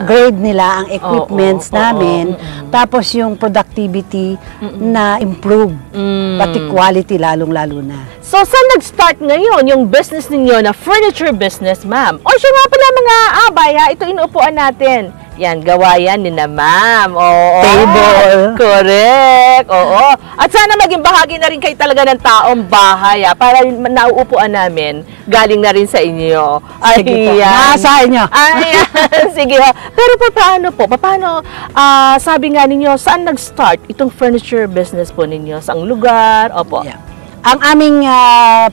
ma-upgrade nila ang equipments namin. Tapos yung productivity na improve. Pati quality lalong-lalo na. So, saan nag-start ngayon yung business ninyo na furniture business, ma'am? O siya nga pala mga abay, ha? Ito inuupuan natin. Yan, gawa yan ni na ma'am. Oo. Table. Correct. Oo. At sana maging bahagi na rin kayo talaga ng taong bahay, ha? Para nauupuan namin, galing na rin sa inyo. Sige po. Nasa inyo. Ayan. Sige ho. Pero paano po? Paano, sabi nga ninyo, saan nag-start itong furniture business po ninyo? Saang lugar? Opo. Yeah. Ang aming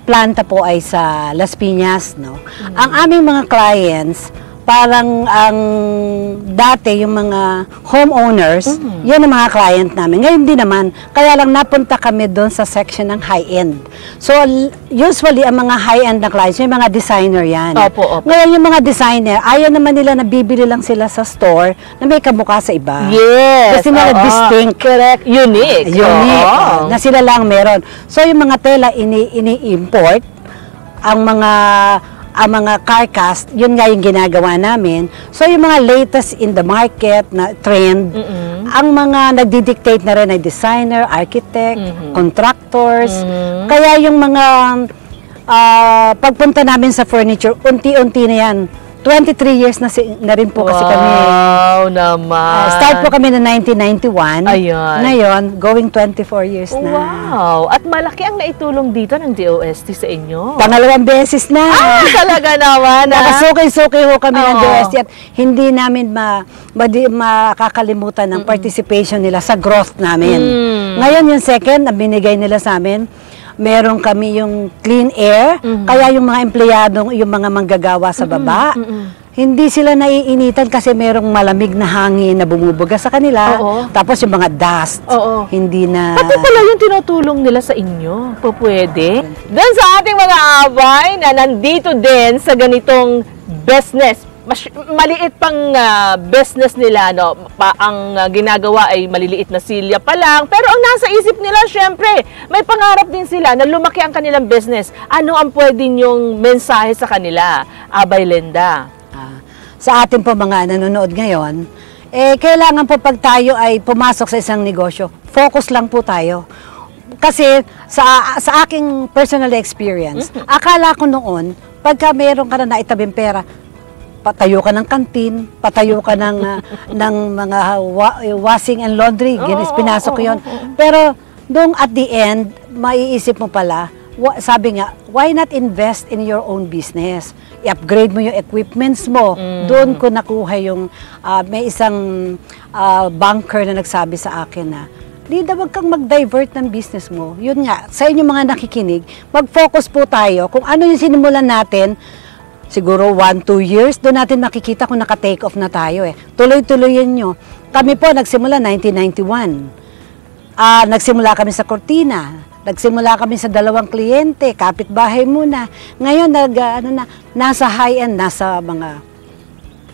planta po ay sa Las Piñas, no? Ang aming mga clients, parang ang dati yung mga homeowners, yan ang mga client namin. Ngayon din naman, kaya lang napunta kami doon sa section ng high-end. So, usually, ang mga high-end na clients, yung mga designer yan. Opo. Ngayon, yung mga designer, ayaw naman nila na bibili lang sila sa store na may kamukha sa iba. Yes. Kasi nila distinct. Correct. Unique. Unique. Na sila lang meron. So, yung mga tela, ini-import, ang mga carcass, yun nga yung ginagawa namin. So, yung mga latest in the market na trend, ang mga nagdi-dictate na rin ay designer, architect, contractors. Kaya yung mga pagpunta namin sa furniture, unti-unti na yan. 23 years na rin po kasi kami. Wow naman. Start po kami na 1991. Ayun. Ngayon, going 24 years na. Wow. At malaki ang naitulong dito ng DOST sa inyo. Pangalawang beses na. Talaga naman. Nakasuki-suki ho kami ng DOST at hindi namin makakalimutan ng participation nila sa growth namin. Ngayon yung second na binigay nila sa amin, meron kami yung clean air, kaya yung mga empleyadong, yung mga manggagawa sa baba, hindi sila naiinitan kasi merong malamig na hangin na bumubuga sa kanila. Tapos yung mga dust, hindi na... Pati pala yung tinutulong nila sa inyo, po pwede. Then sa ating mga abay na nandito din sa ganitong business, maliit pang business nila, no? Ang ginagawa ay maliliit na silya pa lang. Pero ang nasa isip nila, syempre, may pangarap din sila na lumaki ang kanilang business. Ano ang pwede niyong mensahe sa kanila, Abay Linda? Sa atin po mga nanonood ngayon, kailangan po pag tayo ay pumasok sa isang negosyo, focus lang po tayo. Kasi sa aking personal experience, akala ko noon, pagka meron ka na naitabing pera, patayo ka ng kantin, patayo ka ng mga washing and laundry, pinasok ko yun. Pero nung at the end, maiisip mo pala, sabi nga, why not invest in your own business? I-upgrade mo yung equipments mo. Doon ko nakuha yung, may isang banker na nagsabi sa akin na, Linda, wag kang mag-divert ng business mo. Yun nga, sa inyo mga nakikinig, mag-focus po tayo kung ano yung sinimulan natin. Siguro 1-2 years, doon natin makikita kung naka-take off na tayo eh. Tuloy-tuloyin nyo. Kami po, nagsimula 1991. Nagsimula kami sa Cortina. Nagsimula kami sa 2 kliyente, kapitbahay muna. Ngayon, nasa high-end, nasa mga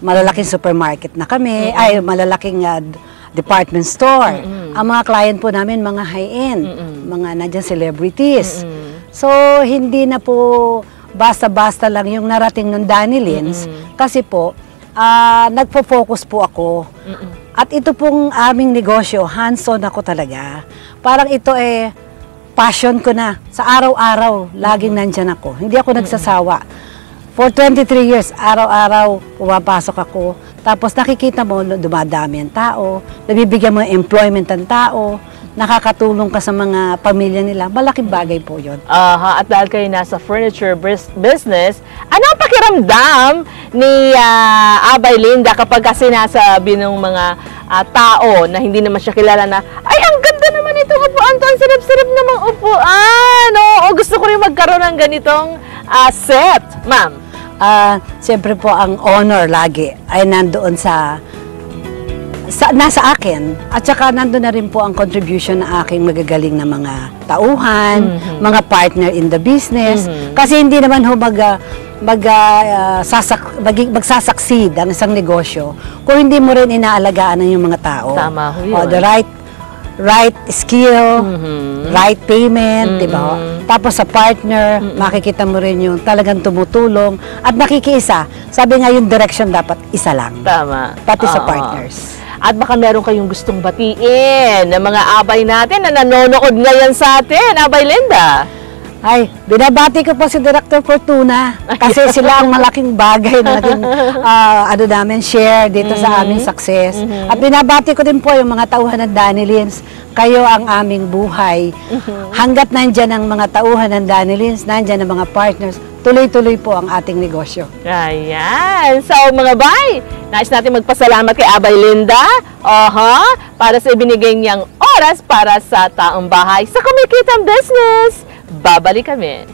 malalaking supermarket na kami, ay malalaking department store. Ang mga client po namin, mga high-end, mga nandiyan celebrities. So, hindi na po basta-basta lang yung narating ng Danny Lins, kasi po, nagpo-focus po ako. At ito pong aming negosyo, hands-on ako talaga. Parang ito passion ko na. Sa araw-araw, laging nandyan ako. Hindi ako nagsasawa. For 23 years, araw-araw, pumapasok ako. Tapos nakikita mo, dumadami ang tao, nabibigyan mo employment ang tao, nakakatulong ka sa mga pamilya nila, malaking bagay po yun. At dahil kayo nasa furniture business, ano ang pakiramdam ni Abay Linda kapag sinasabi ng mga tao na hindi naman siya kilala na, ay, ang ganda naman itong upuan to, ang sarap-sarap namang upuan. Oo, gusto ko rin magkaroon ng ganitong set, ma'am. Siyempre po, ang honor lagi ay nandoon nasa akin, at saka nandun na rin po ang contribution ng aking magagaling na mga tauhan, mga partner in the business, kasi hindi naman ho magsasucceed ang isang negosyo kung hindi mo rin inaalagaan ng yung mga tao. Tama ho yun. right skill, right payment, di ba? Tapos sa partner, makikita mo rin yung talagang tumutulong at nakikiisa. Sabi nga yung direction dapat isa lang. Tama. Pati sa Oo. partners. At baka meron kayong gustong batiin ng mga abay natin na nanonood ngayon sa atin. Abay Linda. Ay, binabati ko po si Director Fortuna kasi sila ang malaking bagay na naging namin, share dito sa aming success. At binabati ko din po yung mga tauhan ng Danny Lins. Kayo ang aming buhay. Hanggat nandyan ang mga tauhan ng Danny Lins, nandyan ang mga partners, tuloy-tuloy po ang ating negosyo. Ayan. So mga bay, nais natin magpasalamat kay Abay Linda para sa ibinigay niyang oras para sa taong bahay sa Kumikitang Business. Babalik kami.